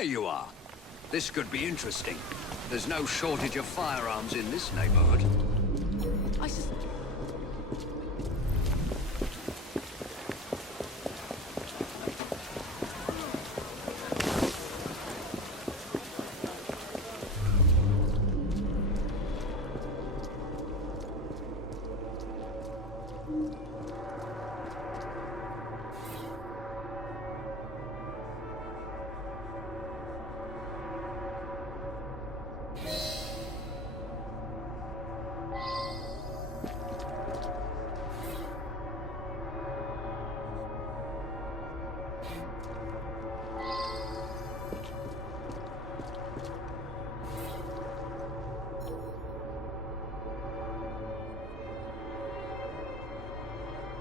There you are. This could be interesting. There's no shortage of firearms in this neighborhood.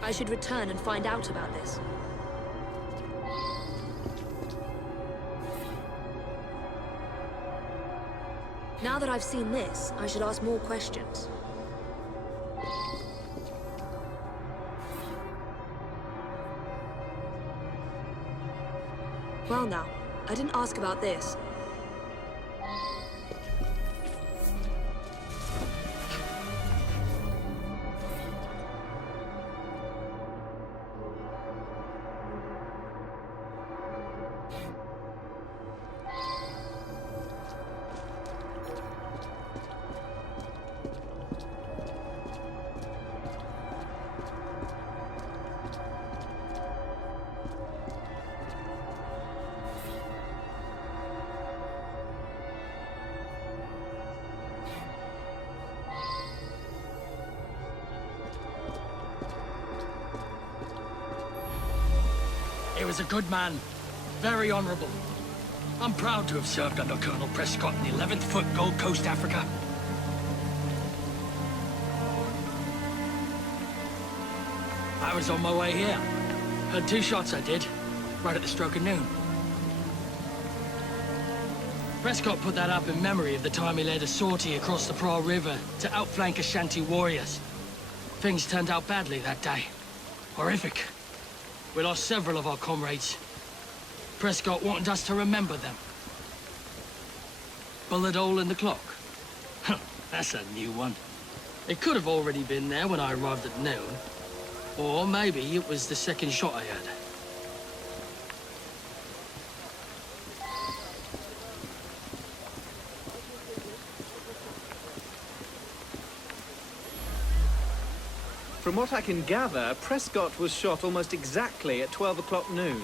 I should return and find out about this. Now that I've seen this, I should ask more questions. Well now, I didn't ask about this. He was a good man. Very honorable. I'm proud to have served under Colonel Prescott in the 11th Foot Gold Coast, Africa. I was on my way here. Heard 2 shots I did, right at the stroke of noon. Prescott put that up in memory of the time he led a sortie across the Pra River to outflank Ashanti warriors. Things turned out badly that day. Horrific. We lost several of our comrades. Prescott wanted us to remember them. Bullet hole in the clock. Huh, that's a new one. It could have already been there when I arrived at noon. Or maybe it was the second shot I heard. From what I can gather, Prescott was shot almost exactly at 12 o'clock noon.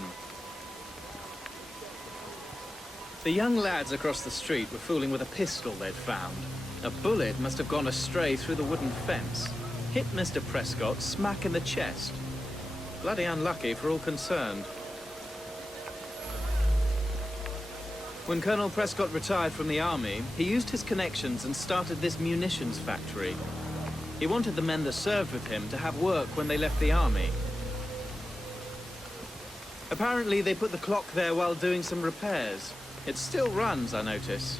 The young lads across the street were fooling with a pistol they'd found. A bullet must have gone astray through the wooden fence. Hit Mr. Prescott smack in the chest. Bloody unlucky for all concerned. When Colonel Prescott retired from the army, he used his connections and started this munitions factory. He wanted the men that served with him to have work when they left the army. Apparently, they put the clock there while doing some repairs. It still runs, I notice.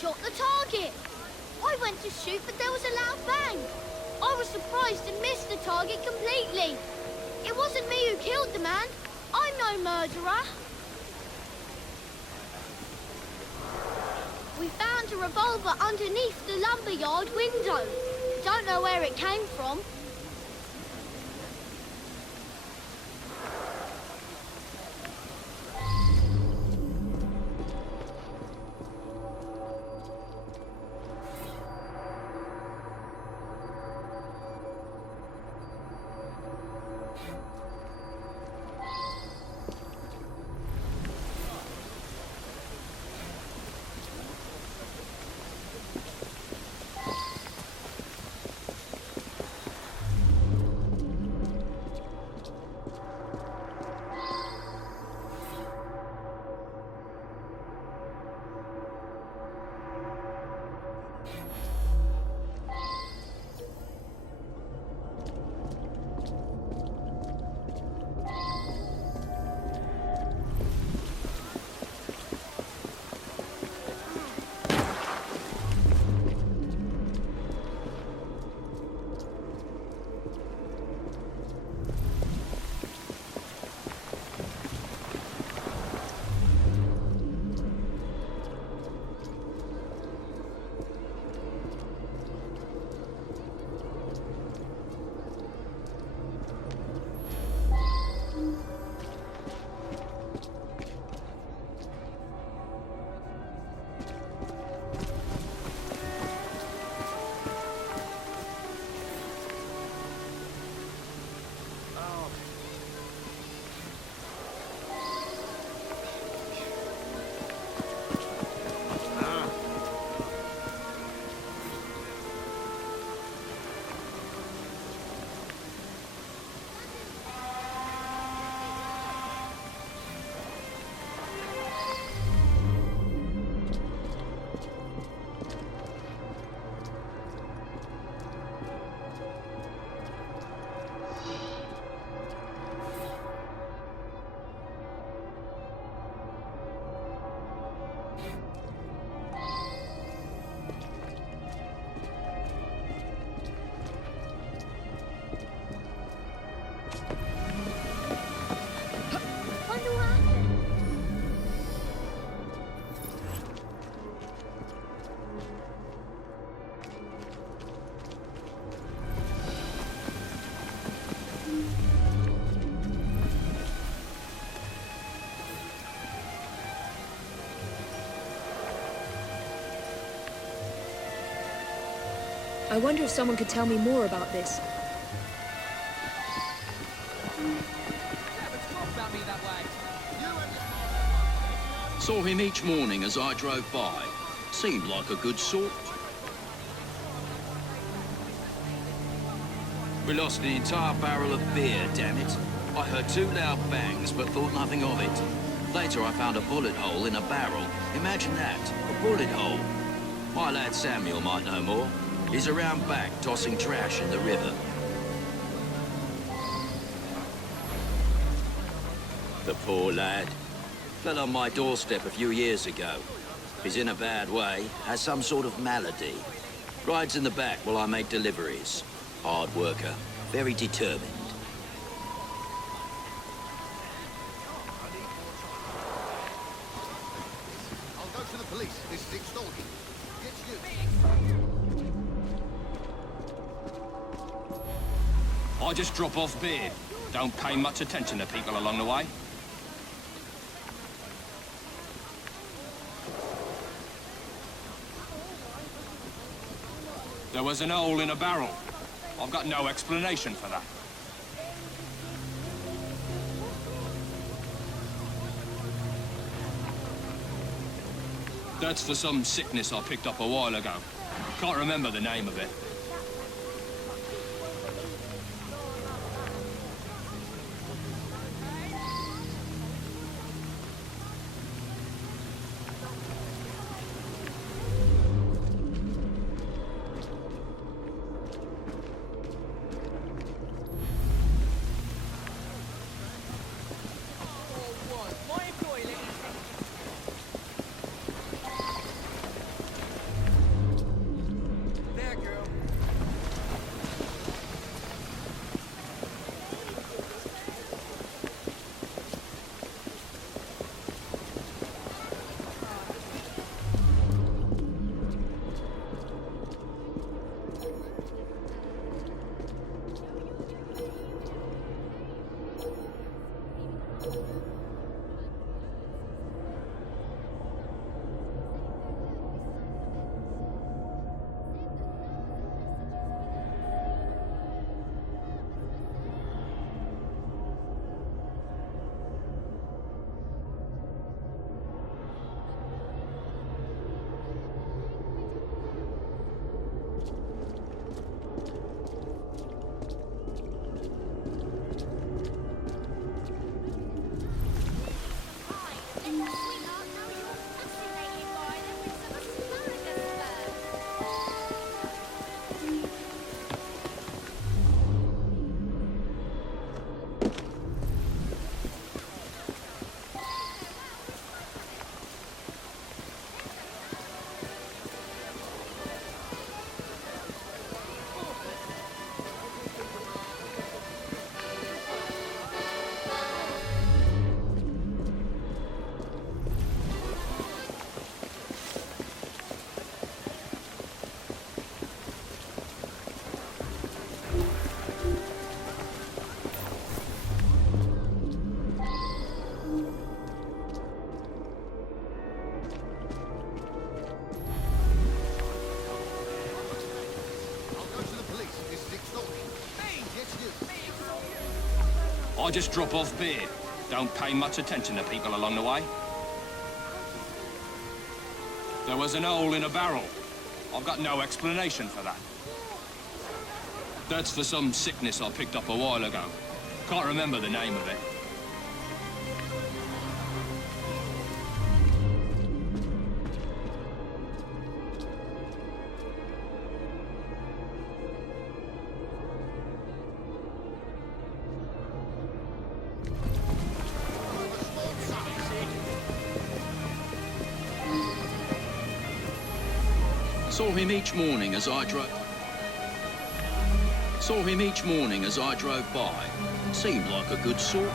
Shot the target. I went to shoot, but there was a loud bang. I was surprised and missed the target completely. It wasn't me who killed the man. I'm no murderer. We found a revolver underneath the lumberyard window. Don't know where it came from. I wonder if someone could tell me more about this. Saw him each morning as I drove by. Seemed like a good sort. We lost the entire barrel of beer, damn it. I heard 2 loud bangs, but thought nothing of it. Later, I found a bullet hole in a barrel. Imagine that, a bullet hole. My lad Samuel might know more. He's around back, tossing trash in the river. The poor lad. Fell on my doorstep a few years ago. He's in a bad way, has some sort of malady. Rides in the back while I make deliveries. Hard worker, very determined. I'll go to the police. This is extortion. It's you. I just drop off beer. Don't pay much attention to people along the way. There was an hole in a barrel. I've got no explanation for that. That's for some sickness I picked up a while ago. Can't remember the name of it. I just drop off beer. Don't pay much attention to people along the way. There was an hole in a barrel. I've got no explanation for that. That's for some sickness I picked up a while ago. Can't remember the name of it. Saw him each morning as I drove by. Seemed like a good sort.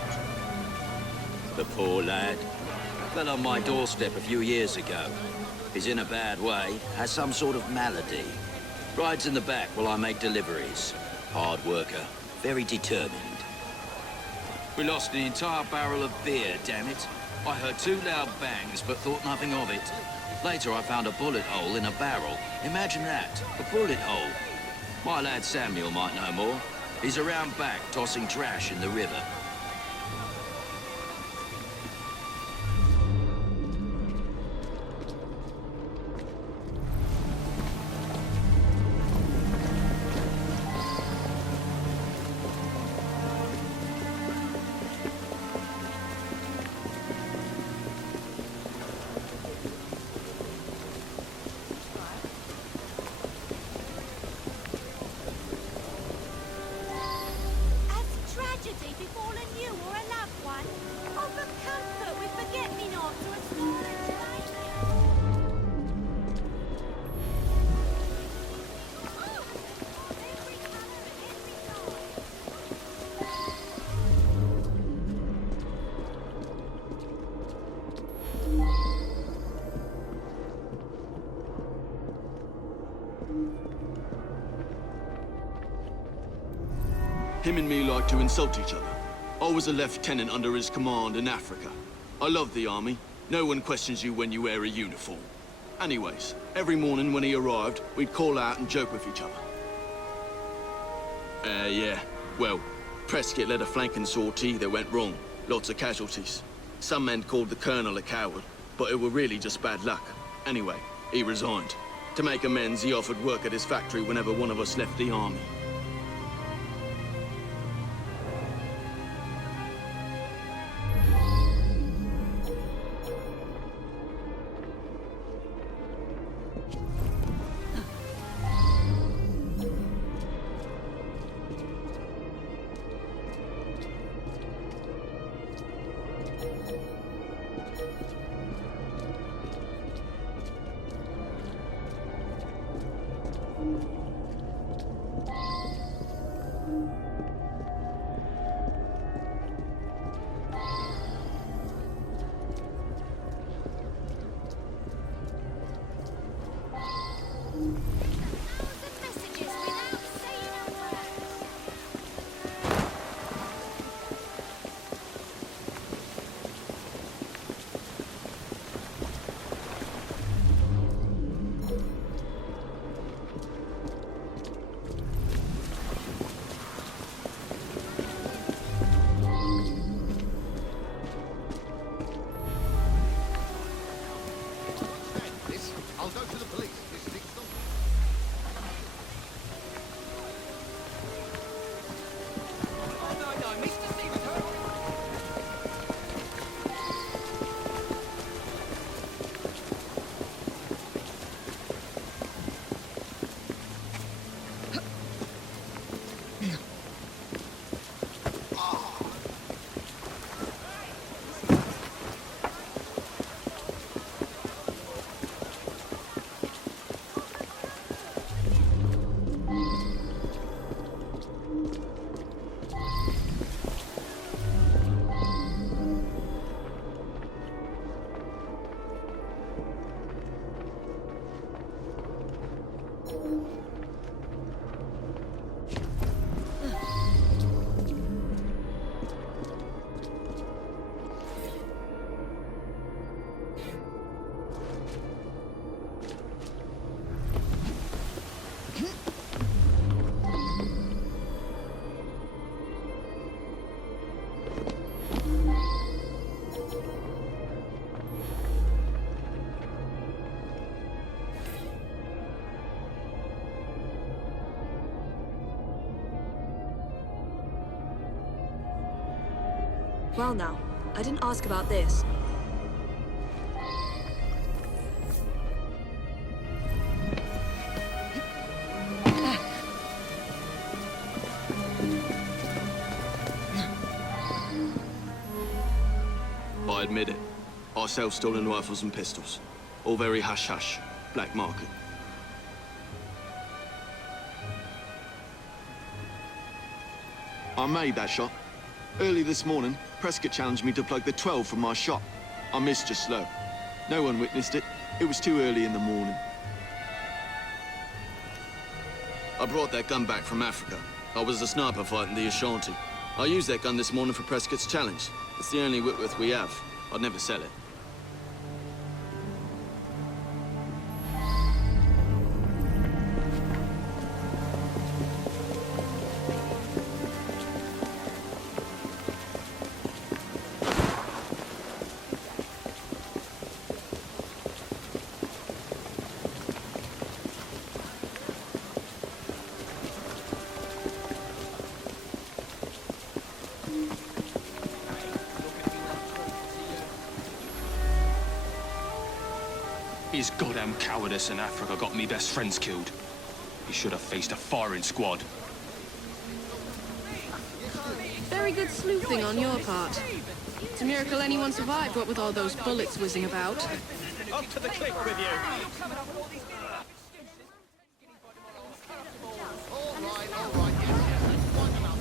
The poor lad. Fell on my doorstep a few years ago. He's in a bad way, has some sort of malady. Rides in the back while I make deliveries. Hard worker, very determined. We lost the entire barrel of beer, damn it. I heard 2 loud bangs, but thought nothing of it. Later, I found a bullet hole in a barrel. Imagine that, a bullet hole. My lad Samuel might know more. He's around back, tossing trash in the river. Him and me like to insult each other. I was a lieutenant under his command in Africa. I love the army. No one questions you when you wear a uniform. Anyways, every morning when he arrived, we'd call out and joke with each other. Yeah. Well, Prescott led a flanking sortie that went wrong. Lots of casualties. Some men called the colonel a coward, but it were really just bad luck. Anyway, he resigned. To make amends, he offered work at his factory whenever one of us left the army. I'll go to the police. This is Exton. Oh, no, Mr. Stevens, Well now, I didn't ask about this. I admit it. I sell stolen rifles and pistols. All very hush-hush. Black market. I made that shot. Early this morning, Prescott challenged me to plug the 12 from my shot. I missed just slow. No one witnessed it. It was too early in the morning. I brought that gun back from Africa. I was a sniper fighting the Ashanti. I used that gun this morning for Prescott's challenge. It's the only Whitworth we have. I'd never sell it. His goddamn cowardice in Africa got me best friends killed. He should have faced a firing squad. Very good sleuthing on your part. It's a miracle anyone survived, what with all those bullets whizzing about. Up to the click with you. All right, yes. Wind them up.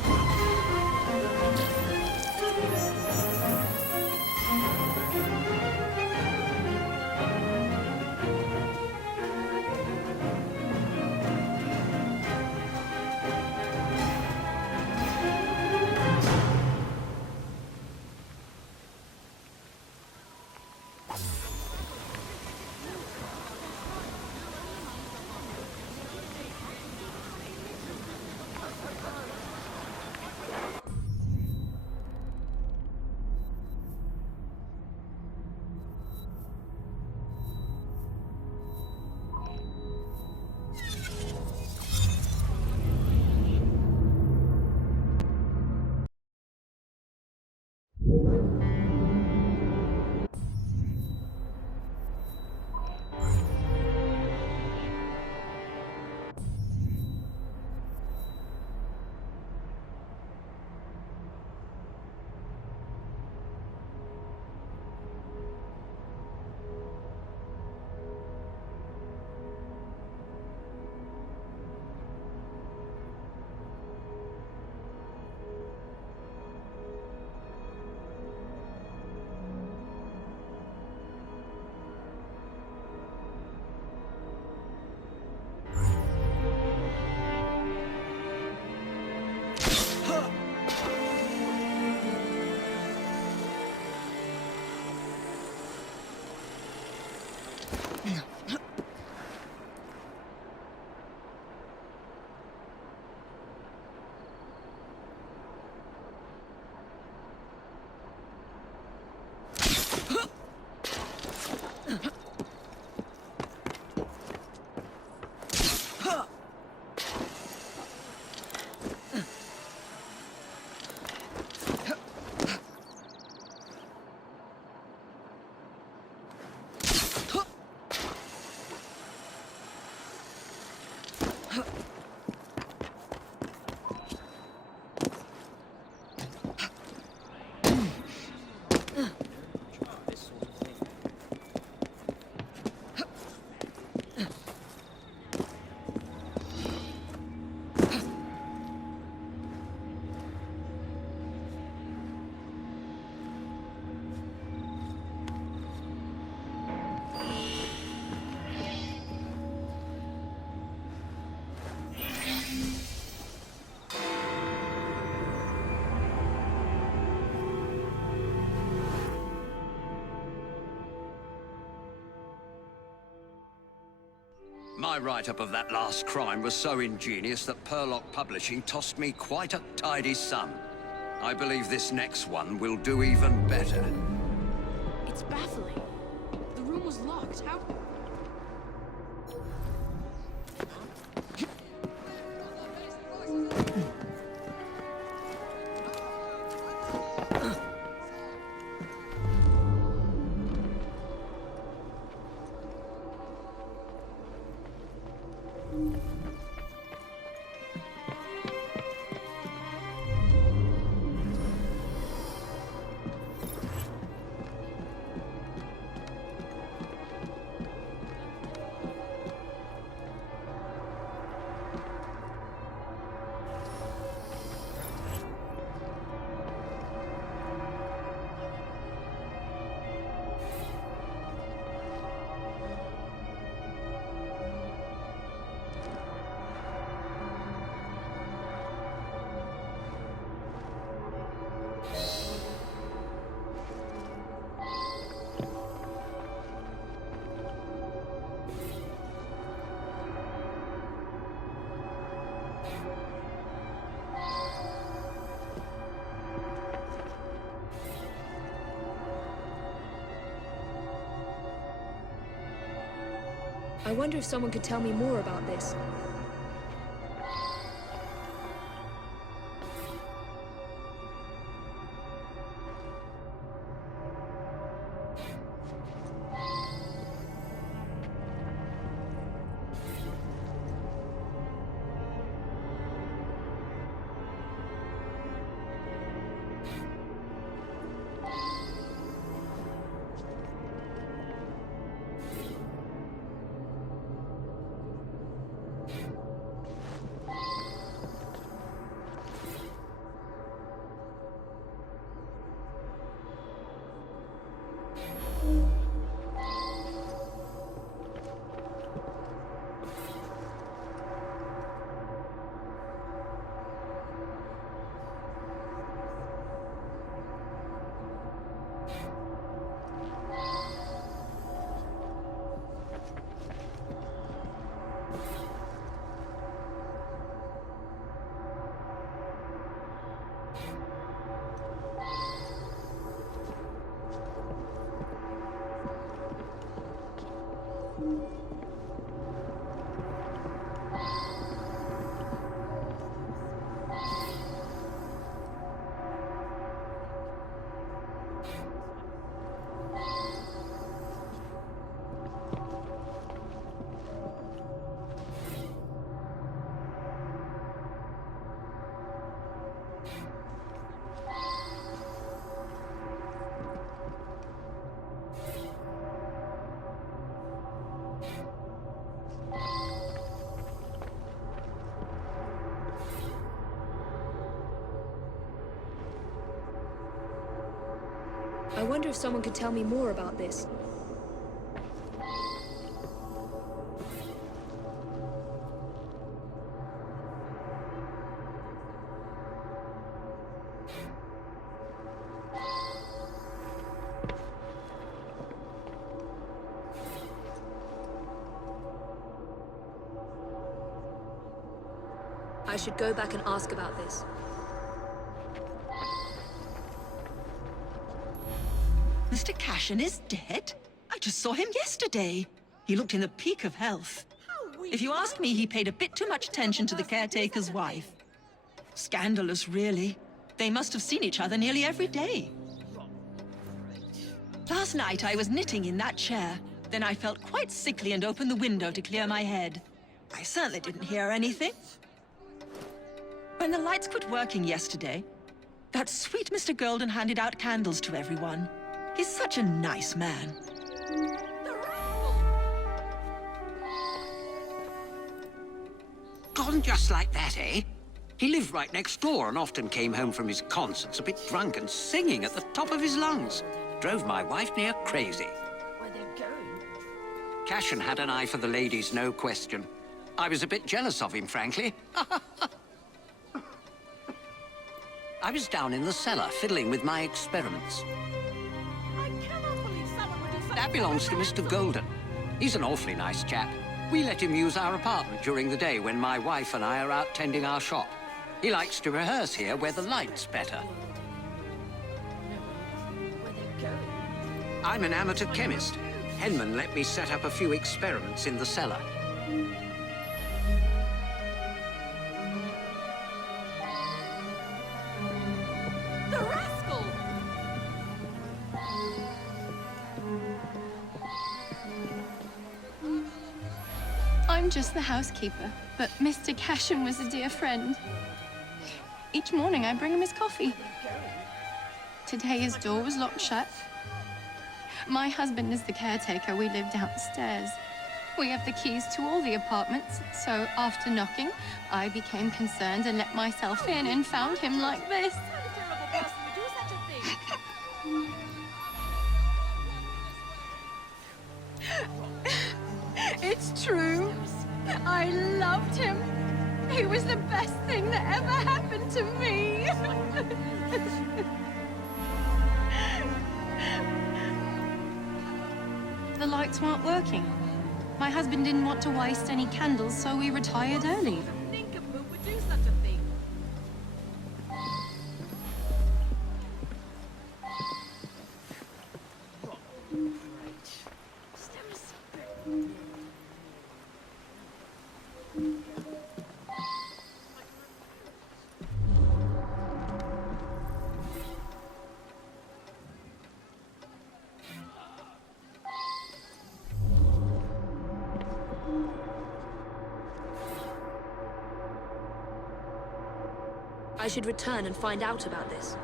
My write-up of that last crime was so ingenious that Purlock Publishing tossed me quite a tidy sum. I believe this next one will do even better. It's baffling. The room was locked. How... I wonder if someone could tell me more about this. I wonder if someone could tell me more about this. I should go back and ask about this. Mr. Cashin is dead? I just saw him yesterday. He looked in the peak of health. If you ask me, he paid a bit too much attention to the caretaker's wife. Scandalous, really. They must have seen each other nearly every day. Last night, I was knitting in that chair. Then I felt quite sickly and opened the window to clear my head. I certainly didn't hear anything. When the lights quit working yesterday, that sweet Mr. Golden handed out candles to everyone. He's such a nice man. Gone just like that, eh? He lived right next door and often came home from his concerts a bit drunk and singing at the top of his lungs. Drove my wife near crazy. Where they're going? Cashin had an eye for the ladies, no question. I was a bit jealous of him, frankly. I was down in the cellar, fiddling with my experiments. I cannot believe someone would do such That belongs to Mr. Golden. He's an awfully nice chap. We let him use our apartment during the day when my wife and I are out tending our shop. He likes to rehearse here where the light's better. I'm an amateur chemist. Henman let me set up a few experiments in the cellar. The rascal! I'm just the housekeeper, but Mr. Cashin was a dear friend. Each morning I bring him his coffee. Today his door was locked shut. My husband is the caretaker. We live downstairs. We have the keys to all the apartments, so after knocking, I became concerned and let myself in and found him like this. It's true. I loved him. He was the best thing that ever happened to me. The lights weren't working. My husband didn't want to waste any candles, so we retired early. Nincompoop would do such a thing. I should return and find out about this.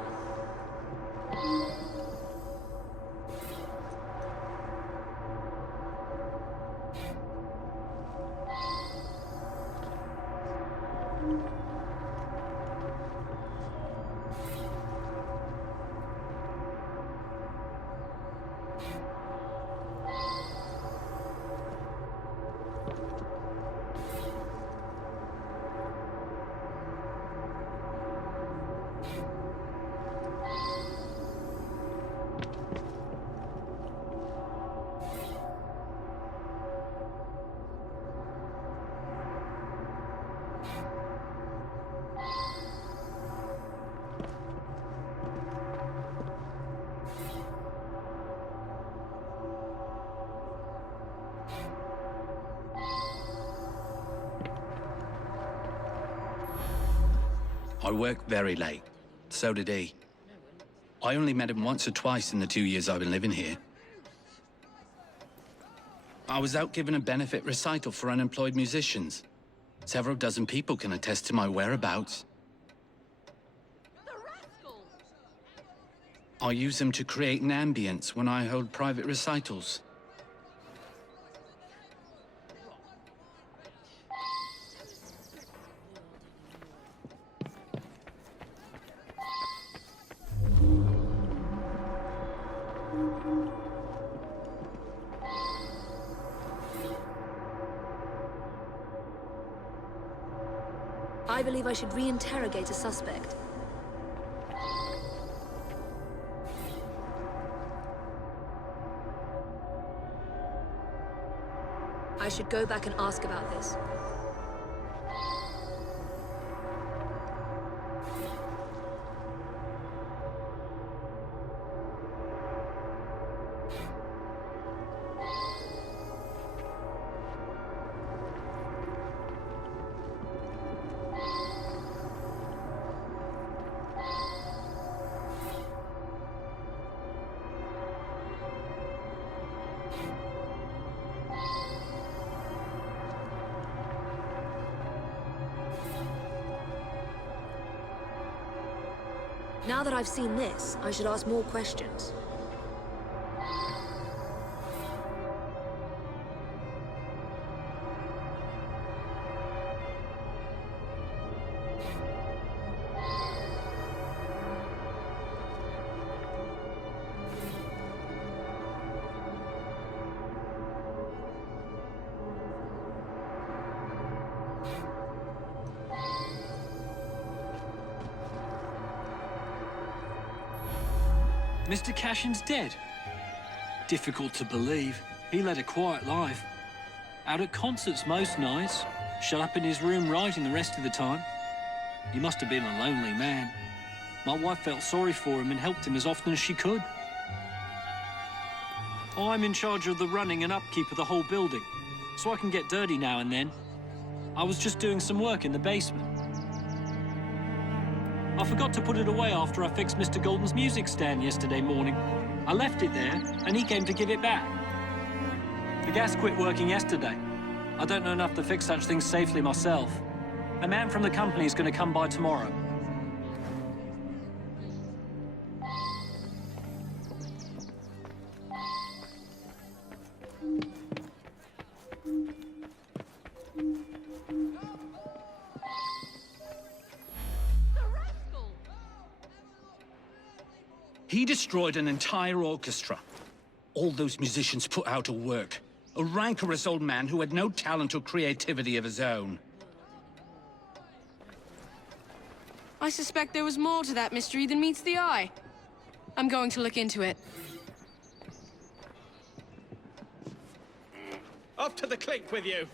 I worked very late. So did he. I only met him once or twice in the 2 years I've been living here. I was out giving a benefit recital for unemployed musicians. Several dozen people can attest to my whereabouts. I use them to create an ambience when I hold private recitals. believe I should re-interrogate a suspect. I should go back and ask about this. Now that I've seen this, I should ask more questions. Mr. Cashin's dead. Difficult to believe. He led a quiet life. Out at concerts most nights. Shut up in his room writing the rest of the time. He must have been a lonely man. My wife felt sorry for him and helped him as often as she could. I'm in charge of the running and upkeep of the whole building, so I can get dirty now and then. I was just doing some work in the basement. I forgot to put it away after I fixed Mr. Golden's music stand yesterday morning. I left it there, and he came to give it back. The gas quit working yesterday. I don't know enough to fix such things safely myself. A man from the company is going to come by tomorrow. He destroyed an entire orchestra. All those musicians put out of work. A rancorous old man who had no talent or creativity of his own. I suspect there was more to that mystery than meets the eye. I'm going to look into it. Off to the clink with you.